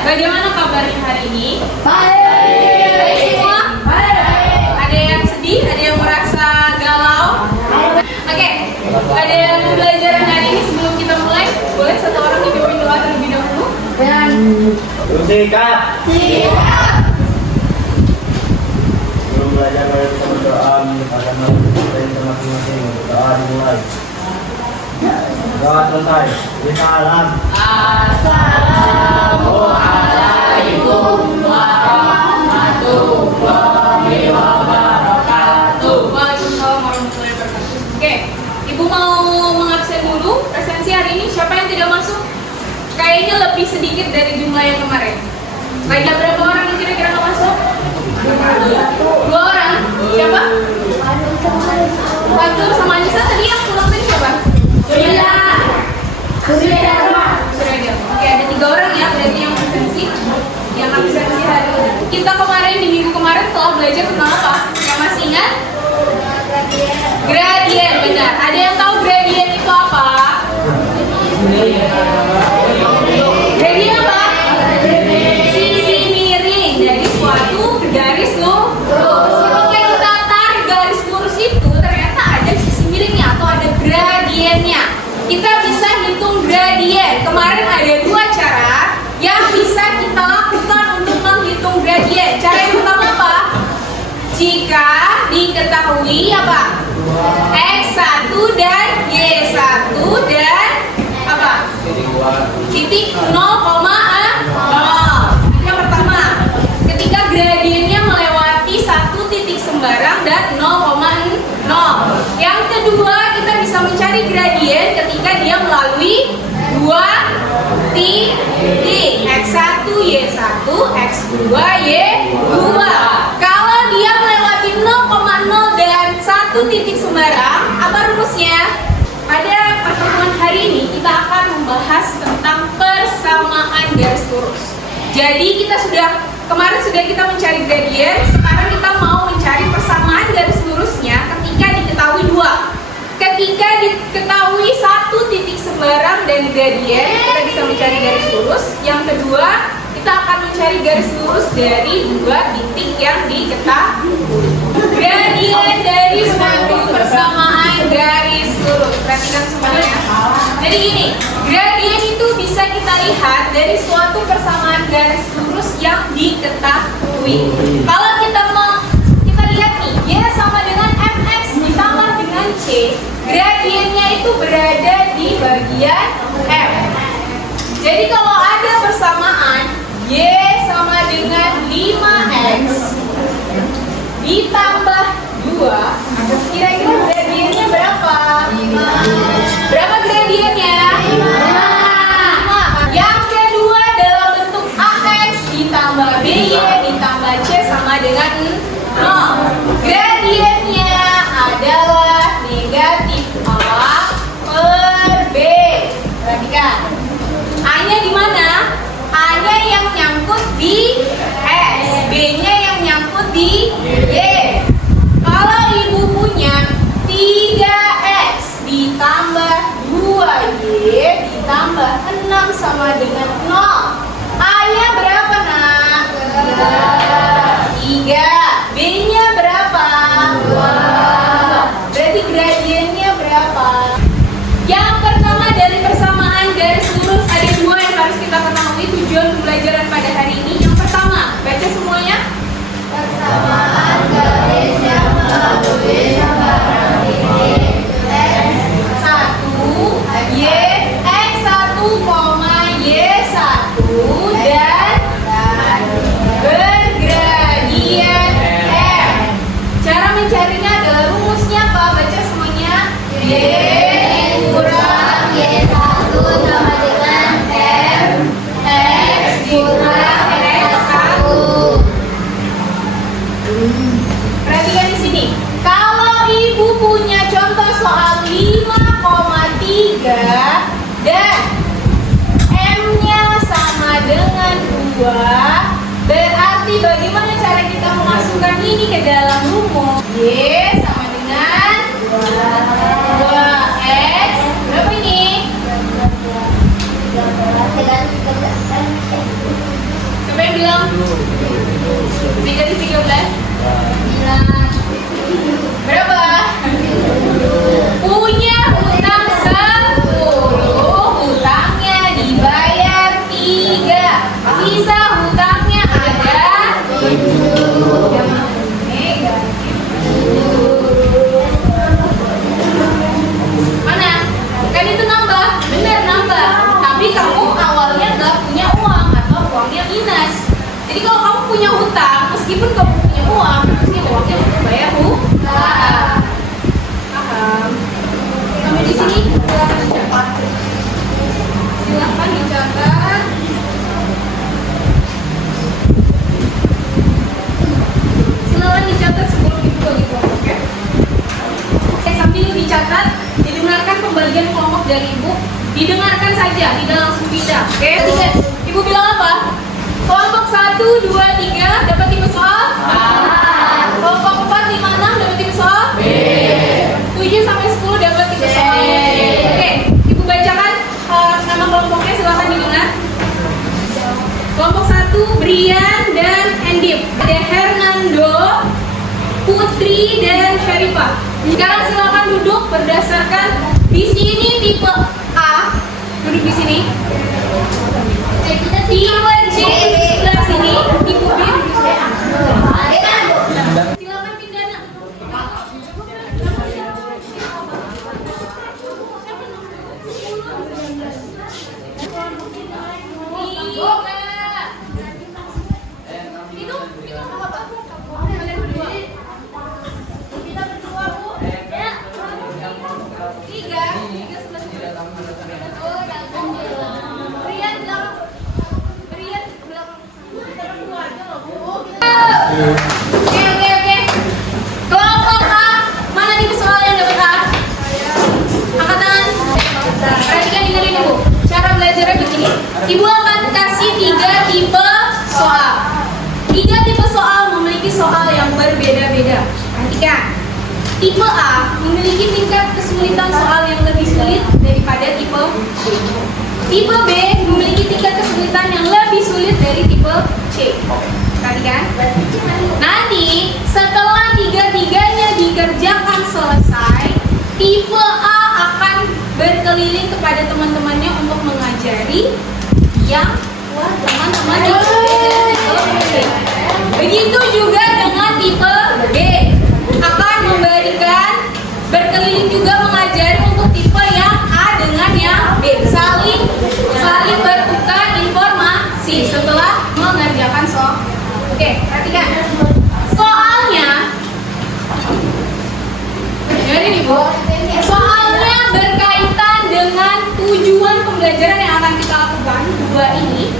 Bagaimana kabarnya hari ini? Baik. Baik semua? Baik. Ada yang sedih? Ada yang merasa galau? Oke, ada yang pembelajaran hari ini sebelum kita mulai? Boleh satu orang dipimpin doa terlebih dahulu? Dan Sikat. siap. Sebelum belajar mari kita berdoa kepada kita masing-masing. Doa dimulai. Doa selesai. Salam. Assalamualaikum warahmatullahi wabarakatuh. Waalaikumsalam warahmatullahi wabarakatuh. Oke, Ibu mau mengabsen dulu presensi hari ini. Siapa yang tidak masuk? Kayaknya lebih sedikit dari jumlah yang kemarin. Ada berapa orang yang kira-kira nggak masuk? 2 orang. Siapa? Satu sama Anissa. Tadi yang pulang tadi siapa? Surya. Oke, ada 3 orang ya, berarti yang absensi. Yang absensi hari ini. Kita kemarin di minggu kemarin telah belajar tentang apa? Yang masih ingat? Gradien, benar. Ada yang tahu gradien itu apa? Gradien apa? Sisi miring dari suatu garis lurus. Ketika kita tarik garis lurus itu, ternyata ada sisi miringnya atau ada gradiennya. Kita bisa hitung gradien. Kemarin ada 2 cara yang bisa kita lakukan untuk menghitung gradien. Cara yang pertama apa? Jika diketahui apa? X1 dan Y1 dan apa? Titik 0,0. Yang pertama, ketika gradiennya melewati 1 titik sembarang dan 0,0. Yang kedua, kita bisa mencari gradien ketika dia melalui 2 titik X1, Y1, X2, Y2. Kalau dia melewati 0,0 dan 1 titik sembarang, apa rumusnya? Pada pertemuan hari ini kita akan membahas tentang persamaan garis lurus. Jadi kemarin sudah kita mencari gradien, sekarang kita mau mencari persamaan garis lurusnya ketika diketahui 2. Ketika diketahui 1 titik sembarang dan gradien, kita bisa mencari garis lurus. Yang kedua, kita akan mencari garis lurus dari 2 titik yang diketahui. Gradien dari suatu persamaan garis lurus. Perhatikan semuanya. Jadi gini, gradien itu bisa kita lihat dari suatu persamaan garis lurus yang diketahui. Kalau kita lihat nih, Y sama dengan MX ditambah dengan C, gradiennya itu berada di bagian M. Jadi kalau ada persamaan Y sama dengan 5X ditambah 2, kira-kira gradiennya berapa? 5. Berapa gradiennya? 5. Yang kedua dalam bentuk AX ditambah BY ditambah C sama dengan 0. Gradiennya adalah negatif A per B. Perhatikan. A-nya di mana? A-nya yang nyangkut di X, B-nya yang nyangkut di Y. Kalau ibu punya 3X ditambah 2Y ditambah 6 sama dengan 0. A-nya berapa, nak? 3. B-nya berapa? 2. Berarti gradiennya berapa? Yang pertama dari persamaan garis lurus ada 2 yang harus kita ketahui tujuan pembelajaran pada hari ini. Yang pertama, baca semuanya. Persamaan garis yang melalui sembarang titik X1 Y X1, Y1 dan bergradien M. Cara mencarinya adalah rumusnya apa? Baca semuanya. Y kurang Y1 sama dengan M X kurang X1. Perhatikan di sini. Kalau ibu punya contoh soal 5,3 dan M-nya sama dengan 2, berarti bagaimana cara kita memasukkan ini ke dalam rumus? Y sama dengan 2X. Berapa ini? Lebih dari 13? Berapa? Punya hutang 10, hutangnya dibayar 3, sisa hutangnya ada 7. Mana? Kan itu nambah, bener nambah. Tapi kamu awalnya nggak punya uang atau uangnya minus. Jadi kalau kamu punya hutang, meskipun kamu punya uang, pasti uangnya untuk bayar hutang. Paham? Sampai di sini silakan dicatat. Silakan dicatat. Silakan dicatat sebelum ibu bagi kelompok ya. Sambil dicatat, didengarkan pembagian kelompok dari ibu. Didengarkan saja, tidak langsung pindah. Oke, ibu bilang apa? Kelompok 1, 2, 3 dapat tipe soal? A. Kelompok 4, 5, 6 dapat tipe soal? B. 7 sampai 10 dapat tipe soal? Oke, ibu bacakan nama kelompoknya, silakan didengar. Kelompok 1, Brian dan Endip. Ada Hernando, Putri dan Syarifah. Sekarang silakan duduk berdasarkan di sini tipe A. Duduk di sini. Tipe C sebelah sini, tipe B duduk sebelah. Silakan pindah nak. Oke. Kelompok A, mana tipe soal yang dapat A? Angkat tangan. Perhatikan, dengerin ibu. Cara belajarnya begini. Ibu akan kasih 3 tipe soal. 3 tipe soal memiliki soal yang berbeda-beda. Perhatikan. Tipe A memiliki tingkat kesulitan soal yang lebih sulit daripada tipe B. Tipe B memiliki tingkat kesulitan yang lebih sulit dari tipe C. Perhatikan. Nanti setelah 3-tiganya dikerjakan selesai, tipe A akan berkeliling kepada teman-temannya untuk mengajari yang teman-teman di tipe C. Begitu juga dengan tipe B, akan berkeliling juga mengajari untuk tipe yang A dengan yang B, saling bertukar informasi setelah mengerjakan soal. Oke, perhatikan. Soalnya, dengerin ibu. Soalnya berkaitan dengan tujuan pembelajaran yang akan kita lakukan 2 ini.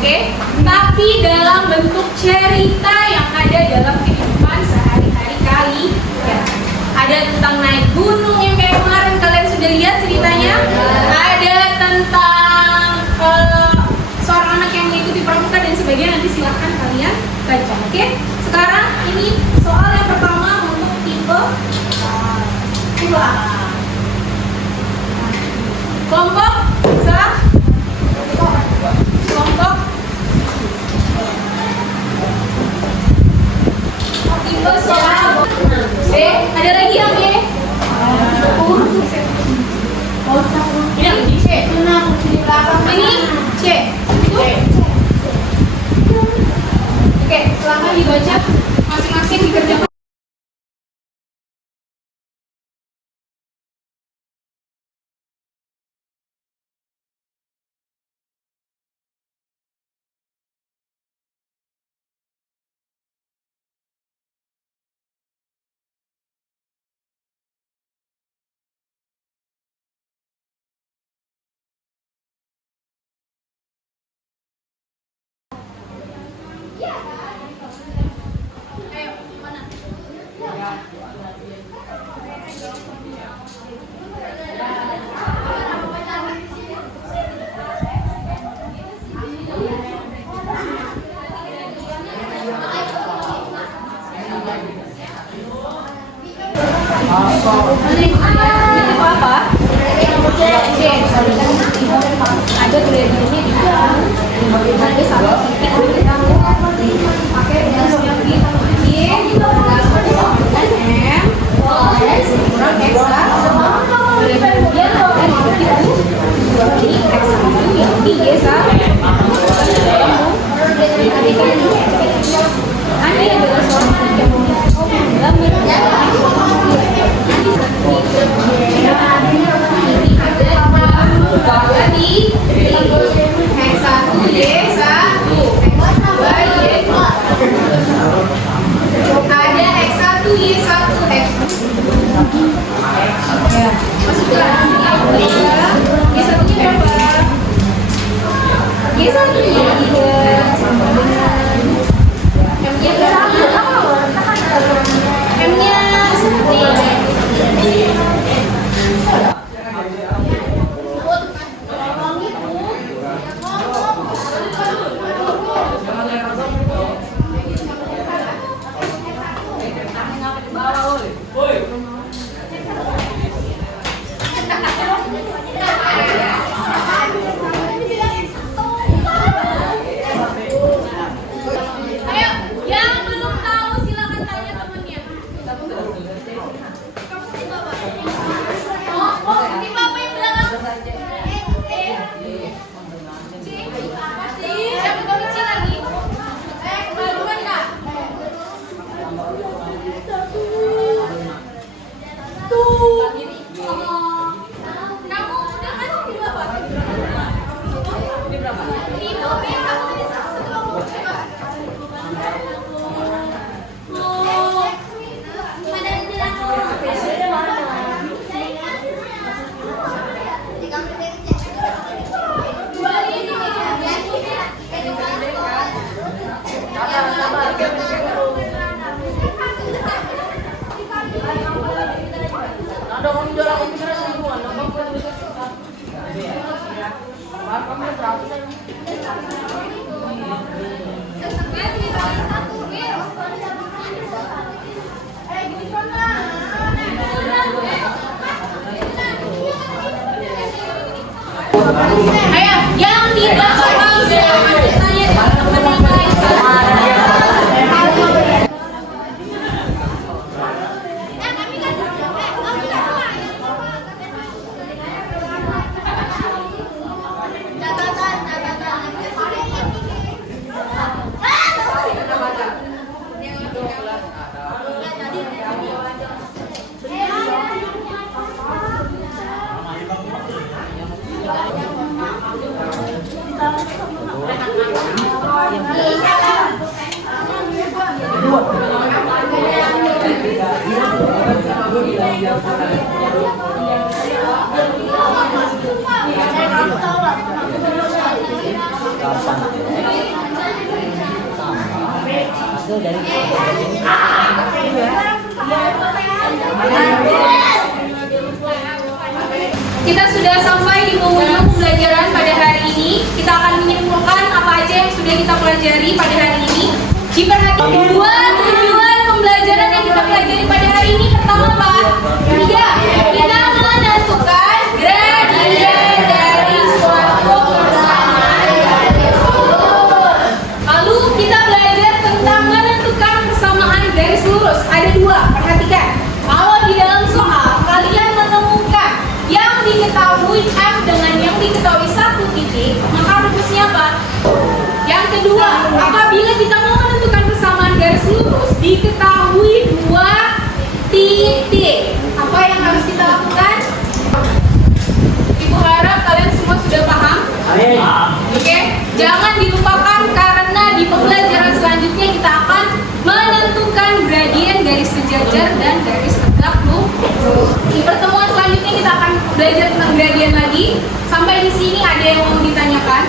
Oke, tapi dalam bentuk cerita yang ada dalam kehidupan sehari-hari kalian. Ada tentang naik gunung yang kayak kemarin kalian sudah lihat ceritanya. Ada tentang seorang anak yang mengikuti pramuka dan sebagainya. Nanti silahkan kalian baca. Oke, sekarang ini soal yang pertama untuk tipe A. Kelompok tipe soal B. Ada lagi yang B? Ini C. Ini C. Oke, silahkan dibaca masing-masing dikerjakan. Ini apa? C. Ada gradasinya juga. Ada 1 titik. Kita sudah sampai di penghujung pembelajaran pada hari ini. Kita akan menyimpulkan apa aja yang sudah kita pelajari pada hari ini. Diperhatikan dua tujuan pembelajaran yang kita pelajari pada hari ini. Pertama apa? Tiga. Kita menentukan gradien dari suatu persamaan garis lurus. Lalu kita belajar tentang menentukan persamaan garis lurus. Ada dua. Perhatikan. Kalau di dalam soal kalian menemukan yang diketahui M dengan yang diketahui satu titik, maka rumusnya apa? Yang kedua, apabila kita mau menentukan persamaan garis lurus diketahui dua titik, apa yang harus kita lakukan? Ibu harap kalian semua sudah paham. Oke, jangan dilupakan karena di pembelajaran selanjutnya kita akan menentukan gradien garis sejajar dan garis tegak lurus. Di pertemuan selanjutnya kita akan belajar tentang gradien lagi. Sampai di sini ada yang mau ditanyakan?